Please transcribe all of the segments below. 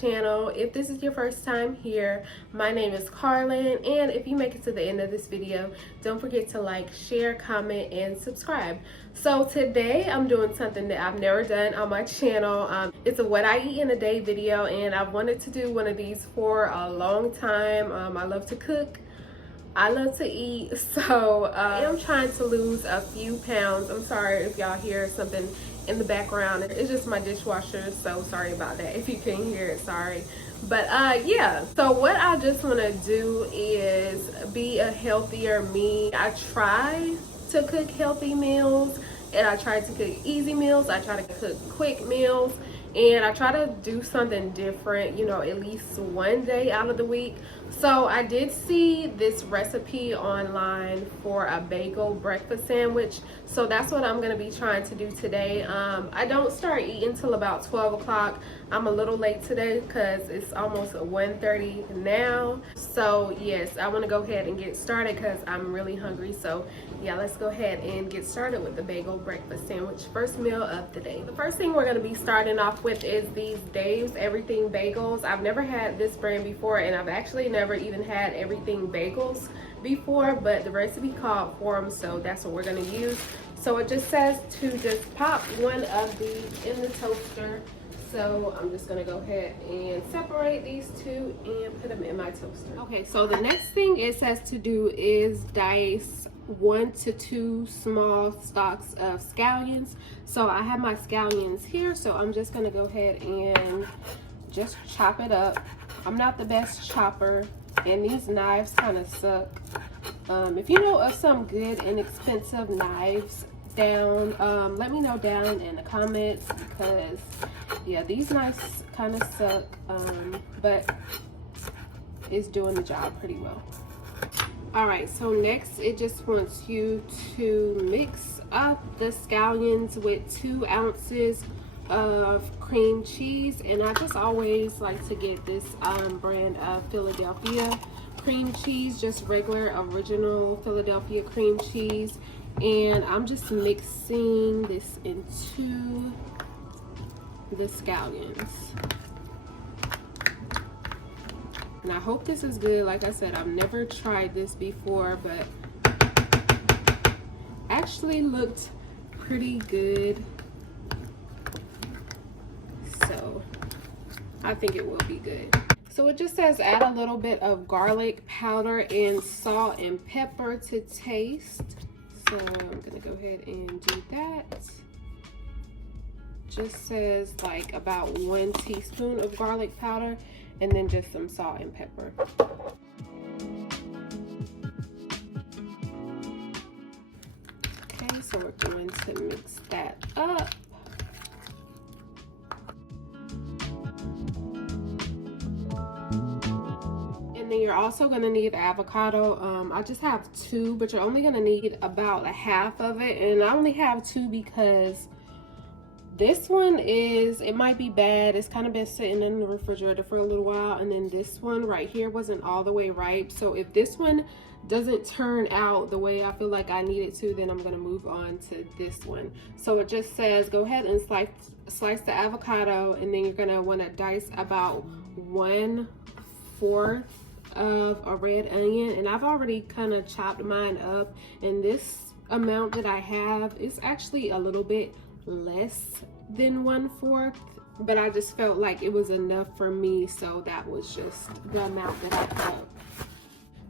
channel. If this is your first time here, my name is Carlyn, and if you make it to the end of this video, don't forget to like, share, comment, and subscribe. So today I'm doing something that I've never done on my channel. It's a what I eat in a day video, and I've wanted to do one of these for a long time. I love to cook, I love to eat, so I'm trying to lose a few pounds. I'm sorry if y'all hear something in the background. It's just my dishwasher, so sorry about that. If you couldn't hear it, sorry. But yeah, so what I just want to do is be a healthier me. I try to cook healthy meals, and I try to cook easy meals. I try to cook quick meals, and I try to do something different, you know, at least one day out of the week. So I did see this recipe online for a bagel breakfast sandwich, so that's what I'm gonna be trying to do today. I don't start eating till about 12 o'clock. I'm a little late today because it's almost 1:30 now. So yes, I want to go ahead and get started because I'm really hungry. So yeah, let's go ahead and get started with the bagel breakfast sandwich, first meal of the day. The first thing we're going to be starting off with is these Dave's Everything Bagels. I've never had this brand before, and I've actually never even had Everything Bagels before, but the recipe called for them, so that's what we're going to use. So it just says to just pop one of these in the toaster. So I'm just gonna go ahead and separate these two and put them in my toaster. Okay, so the next thing it says to do is dice 1 to 2 small stalks of scallions. So I have my scallions here, so I'm just gonna go ahead and just chop it up. I'm not the best chopper, and these knives kind of suck. If you know of some good inexpensive knives, let me know down in the comments, because yeah, these knives kind of suck, but it's doing the job pretty well. All right, so next it just wants you to mix up the scallions with 2 ounces of cream cheese, and I just always like to get this brand of Philadelphia cream cheese, just regular original Philadelphia cream cheese. And I'm just mixing this into the scallions. And I hope this is good. Like I said, I've never tried this before, but actually looked pretty good. So I think it will be good. So it just says add a little bit of garlic powder and salt and pepper to taste. So I'm gonna go ahead and do that. Just says like about 1 teaspoon of garlic powder, and then just some salt and pepper. Okay, so we're going to mix that up. And then you're also going to need avocado. I just have 2, but you're only going to need about a half of it. And I only have 2 because this one it might be bad. It's kind of been sitting in the refrigerator for a little while. And then this one right here wasn't all the way ripe. So if this one doesn't turn out the way I feel like I need it to, then I'm going to move on to this one. So it just says go ahead and slice the avocado, and then you're going to want to dice about 1/4 of a red onion. And I've already kind of chopped mine up, and this amount that I have is actually a little bit less than 1/4, but I just felt like it was enough for me, so that was just the amount that I put up.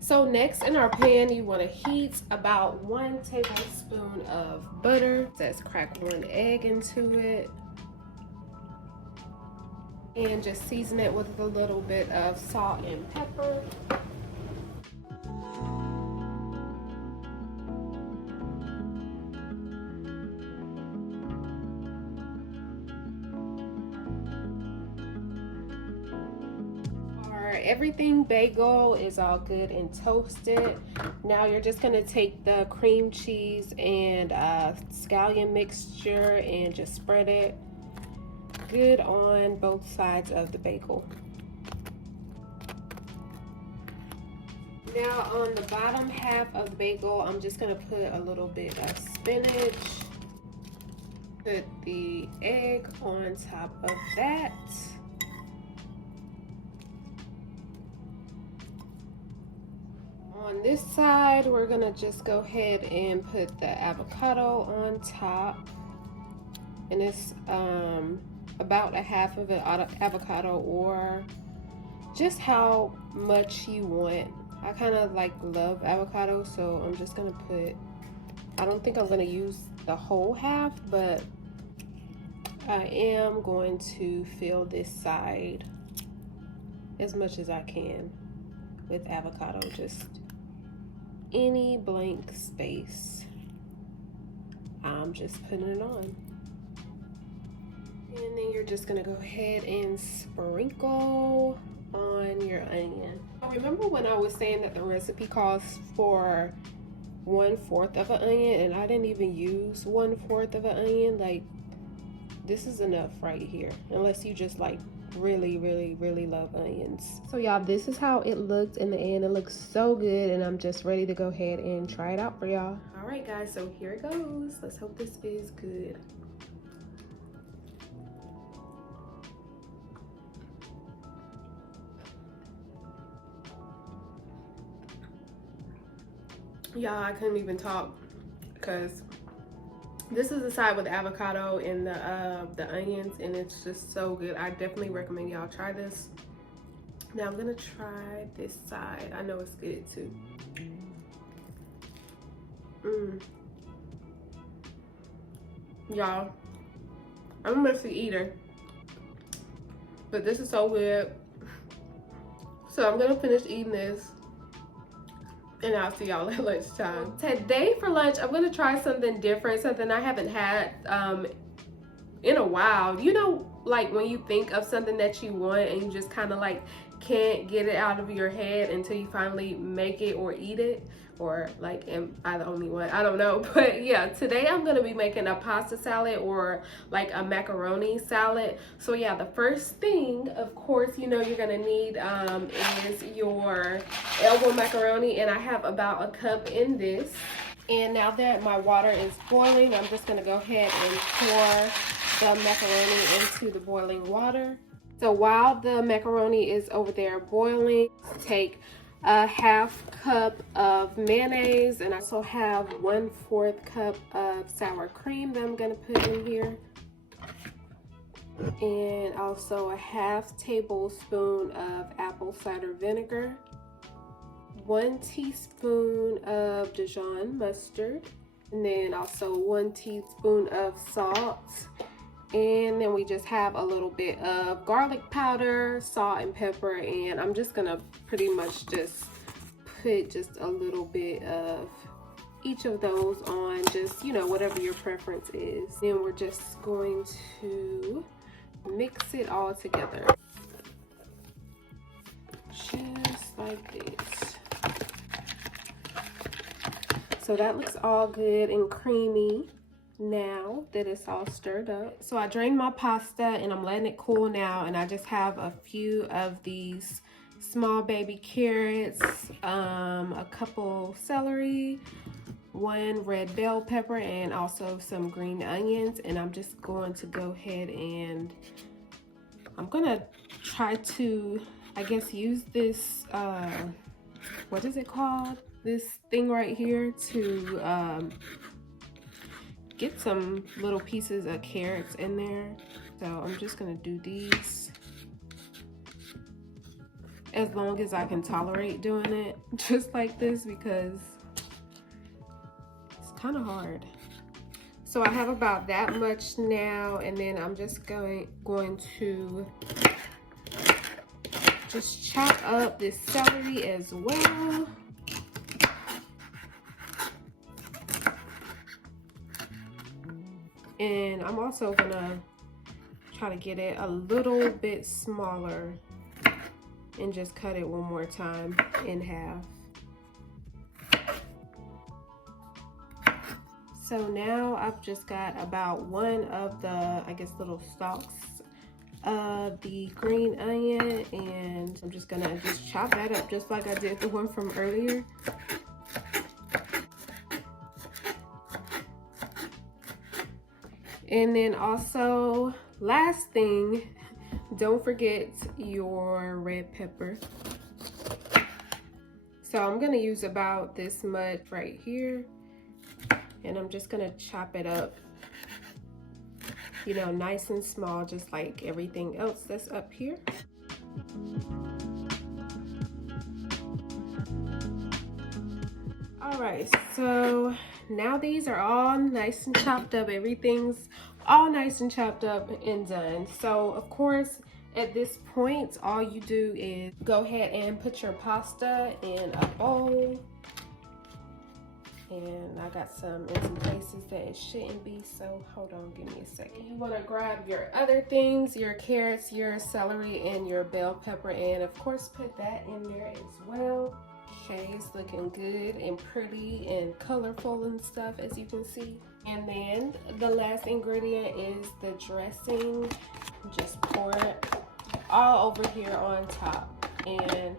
So next in our pan, you want to heat about 1 tablespoon of butter. It says crack 1 egg into it, and just season it with a little bit of salt and pepper. Our everything bagel is all good and toasted. Now you're just going to take the cream cheese and scallion mixture and just spread it good on both sides of the bagel. Now on the bottom half of the bagel, I'm just going to put a little bit of spinach. Put the egg on top of that. this side, we're gonna just go ahead and put the avocado on top. And it's about a half of an avocado, or just how much you want. I kind of like love avocado, so I'm just gonna put, I don't think I'm gonna use the whole half, but I am going to fill this side as much as I can with avocado, just any blank space. I'm just putting it on. And then you're just gonna go ahead and sprinkle on your onion. Remember when I was saying that the recipe calls for 1/4 of an onion, and I didn't even use 1/4 of an onion? Like, this is enough right here, unless you just like really love onions. So y'all, this is how it looked in the end. It looks so good, and I'm just ready to go ahead and try it out for y'all. All right guys, so here it goes. Let's hope this is good. Y'all, I couldn't even talk because this is the side with the avocado and the onions, and it's just so good. I definitely recommend y'all try this. Now I'm gonna try this side. I know it's good too. Y'all, I'm a messy eater, but this is so good. So I'm gonna finish eating this, and I'll see y'all at lunchtime. Today for lunch, I'm gonna try something different, something I haven't had in a while. You know, like when you think of something that you want and you just kind of like can't get it out of your head until you finally make it or eat it, or like, am I the only one? I don't know. But yeah, today I'm gonna be making a pasta salad, or like a macaroni salad. So yeah, the first thing, of course, you know you're gonna need is your elbow macaroni, and I have about a cup in this. And now that my water is boiling, I'm just gonna go ahead and pour the macaroni into the boiling water. So while the macaroni is over there boiling, take a half cup of mayonnaise, and I also have 1/4 cup of sour cream that I'm gonna put in here, and also a half tablespoon of apple cider vinegar, 1 teaspoon of Dijon mustard, and then also 1 teaspoon of salt. And then we just have a little bit of garlic powder, salt and pepper, and I'm just gonna pretty much just put just a little bit of each of those on, just, you know, whatever your preference is. Then we're just going to mix it all together. Just like this. So that looks all good and creamy now that it's all stirred up. So I drained my pasta and I'm letting it cool now, and I just have a few of these small baby carrots, a couple celery, 1 red bell pepper, and also some green onions. And I'm just going to go ahead and I'm gonna try to, I guess, use this what is it called, this thing right here, to get some little pieces of carrots in there. So I'm just gonna do these as long as I can tolerate doing it just like this, because it's kind of hard. So I have about that much now, and then I'm just going to just chop up this celery as well. And I'm also gonna try to get it a little bit smaller and just cut it one more time in half. So now I've just got about 1 of the, I guess, little stalks of the green onion, and I'm just gonna just chop that up just like I did the one from earlier. And then also, last thing, don't forget your red pepper. So I'm gonna use about this much right here, and I'm just gonna chop it up, you know, nice and small, just like everything else that's up here. All right, so now these are all nice and chopped up. Everything's all nice and chopped up and done. So of course, at this point, all you do is go ahead and put your pasta in a bowl. And I got some in some places that it shouldn't be, so hold on, give me a second. You wanna grab your other things, your carrots, your celery, and your bell pepper, and of course put that in there as well. Okay, it's looking good and pretty and colorful and stuff, as you can see. And then the last ingredient is the dressing. Just pour it all over here on top, and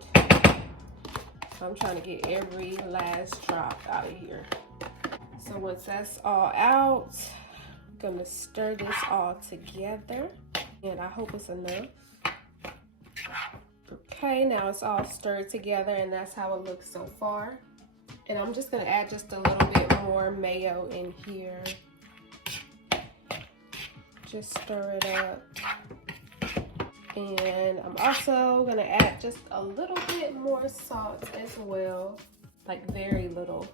I'm trying to get every last drop out of here. So once that's all out, I'm gonna stir this all together, and I hope it's enough. Okay, now it's all stirred together, and that's how it looks so far. And I'm just gonna add just a little bit more mayo in here. Just stir it up. And I'm also gonna add just a little bit more salt as well, like very little.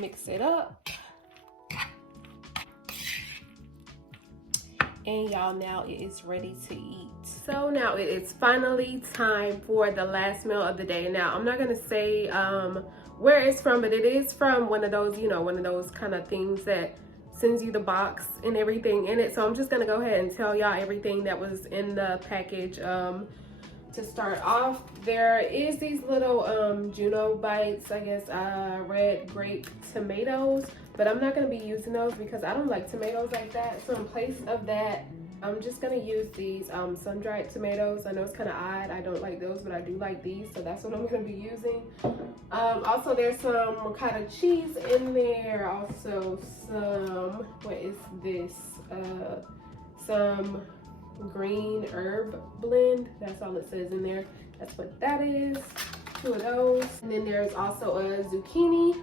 Mix it up. And y'all, now it is ready to eat. So now it is finally time for the last meal of the day. Now I'm not gonna say where it's from, but it is from one of those, you know, one of those kind of things that sends you the box and everything in it. So I'm just gonna go ahead and tell y'all everything that was in the package. To start off, there is these little Juno bites, I guess, red grape tomatoes, but I'm not gonna be using those because I don't like tomatoes like that. So in place of that, I'm just gonna use these sun-dried tomatoes. I know it's kind of odd, I don't like those, but I do like these, so that's what I'm gonna be using. Also, there's some ricotta cheese in there. Also some, what is this? Some green herb blend. That's all it says in there. That's what that is. 2 of those. And then there's also a zucchini,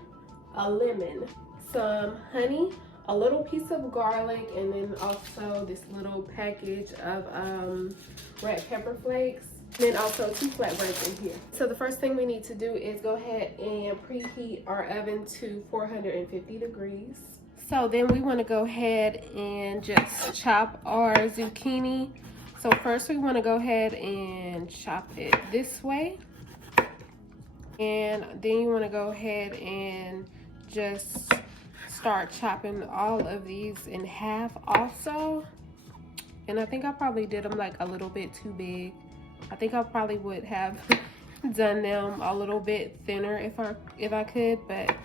a lemon, some honey, a little piece of garlic, and then also this little package of red pepper flakes. And then also 2 flatbreads in here. So the first thing we need to do is go ahead and preheat our oven to 450 degrees. So then we want to go ahead and just chop our zucchini. So first we want to go ahead and chop it this way. And then you want to go ahead and just start chopping all of these in half also. And I think I probably did them like a little bit too big. I think I probably would have done them a little bit thinner if I could, but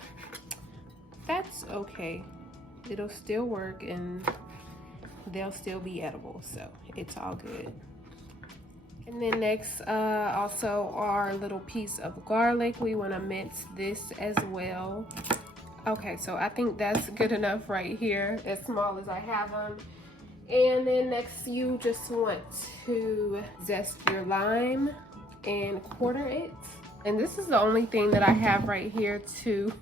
that's okay. It'll still work and they'll still be edible, so it's all good. And then next, also our little piece of garlic. We want to mince this as well. Okay, so I think that's good enough right here, as small as I have them. And then next, you just want to zest your lime and quarter it. And this is the only thing that I have right here to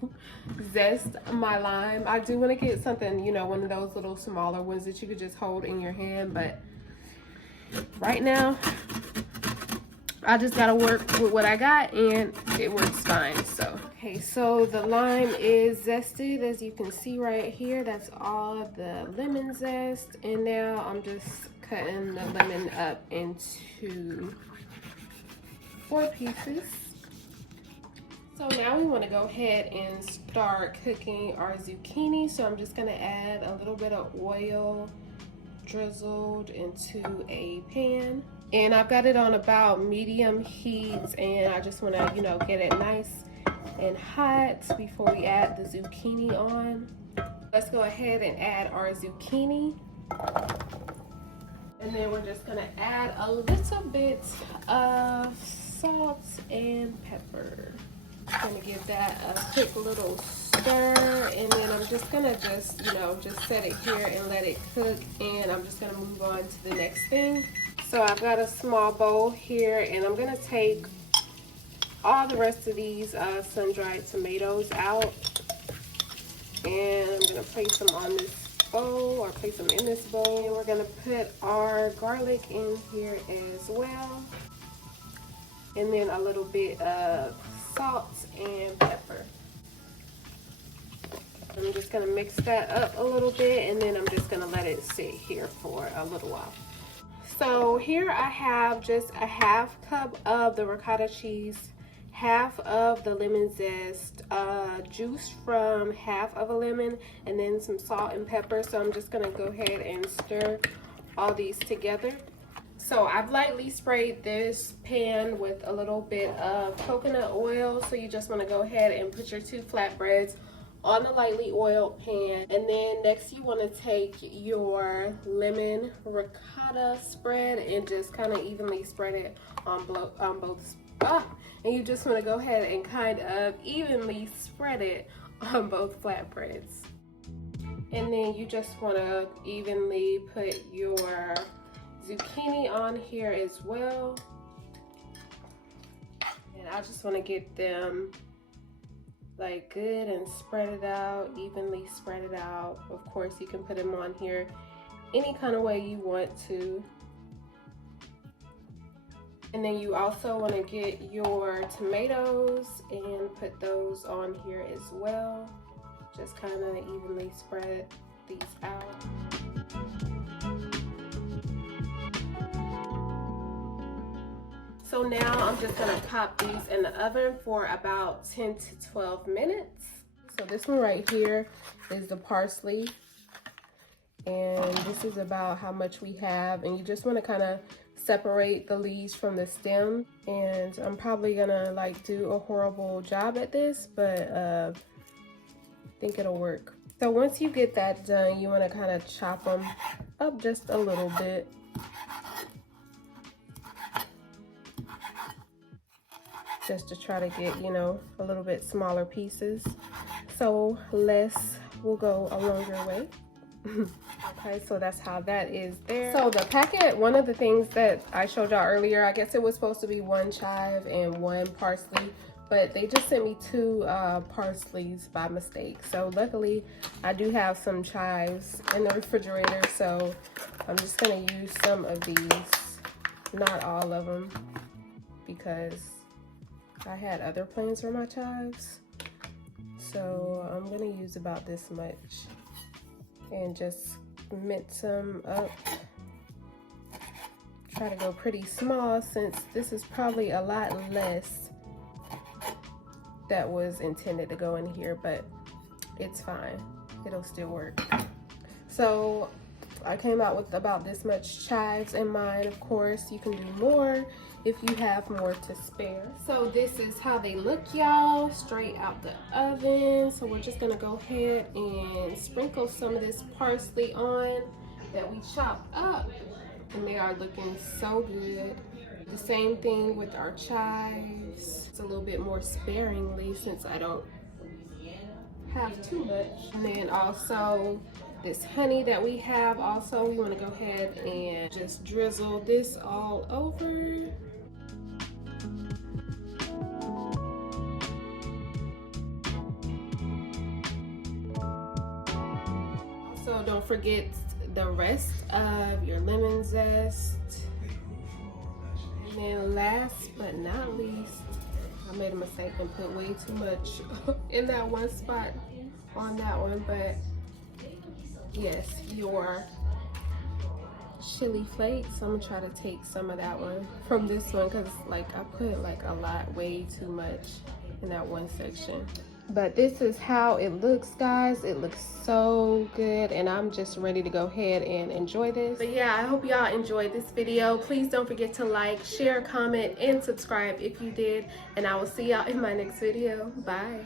zest my lime. I do want to get something, you know, one of those little smaller ones that you could just hold in your hand. But right now, I just got to work with what I got and it works fine. So, okay, so the lime is zested, as you can see right here. That's all the lemon zest. And now I'm just cutting the lemon up into 4 pieces. So now we want to go ahead and start cooking our zucchini. So I'm just going to add a little bit of oil drizzled into a pan. And I've got it on about medium heat, and I just want to, you know, get it nice and hot before we add the zucchini on. Let's go ahead and add our zucchini. And then we're just going to add a little bit of salt and pepper. I'm gonna give that a quick little stir, and then I'm just gonna you know, just set it here and let it cook, and I'm just gonna move on to the next thing. So I've got a small bowl here, and I'm gonna take all the rest of these sun-dried tomatoes out. And I'm gonna place them on this bowl, or place them in this bowl. And we're gonna put our garlic in here as well. And then a little bit of salt and pepper. I'm just gonna mix that up a little bit, and then I'm just gonna let it sit here for a little while. So here I have just a half cup of the ricotta cheese, half of the lemon zest, juice from half of a lemon, and then some salt and pepper. So I'm just gonna go ahead and stir all these together. So I've lightly sprayed this pan with a little bit of coconut oil. So you just wanna go ahead and put your 2 flatbreads on the lightly oiled pan. And then next you wanna take your lemon ricotta spread and just kind of evenly spread it on both. And you just wanna go ahead and kind of evenly spread it on both flatbreads. And then you just wanna evenly put your zucchini on here as well. And I just wanna get them like good and spread it out, evenly spread it out. Of course, you can put them on here any kind of way you want to. And then you also want to get your tomatoes and put those on here as well. Just kind of evenly spread these out. So now I'm just gonna pop these in the oven for about 10 to 12 minutes. So this one right here is the parsley. And this is about how much we have. And you just wanna kinda separate the leaves from the stem. And I'm probably gonna like do a horrible job at this, but I think it'll work. So once you get that done, you wanna kinda chop them up just a little bit. Just to try to get, you know, a little bit smaller pieces. So less will go a longer way. Okay, so that's how that is there. So the packet, one of the things that I showed y'all earlier, I guess it was supposed to be 1 chive and 1 parsley, but they just sent me 2 parsleys by mistake. So luckily I do have some chives in the refrigerator, so I'm just gonna use some of these, not all of them, because I had other plans for my chives. So I'm gonna use about this much and just mince them up. Try to go pretty small since this is probably a lot less that was intended to go in here, but it's fine. It'll still work. So I came out with about this much chives in mine. Of course, you can do more if you have more to spare. So this is how they look, y'all, straight out the oven. So we're just gonna go ahead and sprinkle some of this parsley on that we chopped up. And they are looking so good. The same thing with our chives. It's a little bit more sparingly since I don't have too much. And then also this honey that we have, also we want to go ahead and just drizzle this all over. Also, don't forget the rest of your lemon zest. And then last but not least, I made a mistake and put way too much in that one spot on that one, but yes, your chili flakes. I'm gonna try to take some of that one from this one because like I put like a lot, way too much in that one section. But this is how it looks, guys. It looks so good and I'm just ready to go ahead and enjoy this. But yeah, I hope y'all enjoyed this video. Please don't forget to like, share, comment, and subscribe if you did, and I will see y'all in my next video. Bye.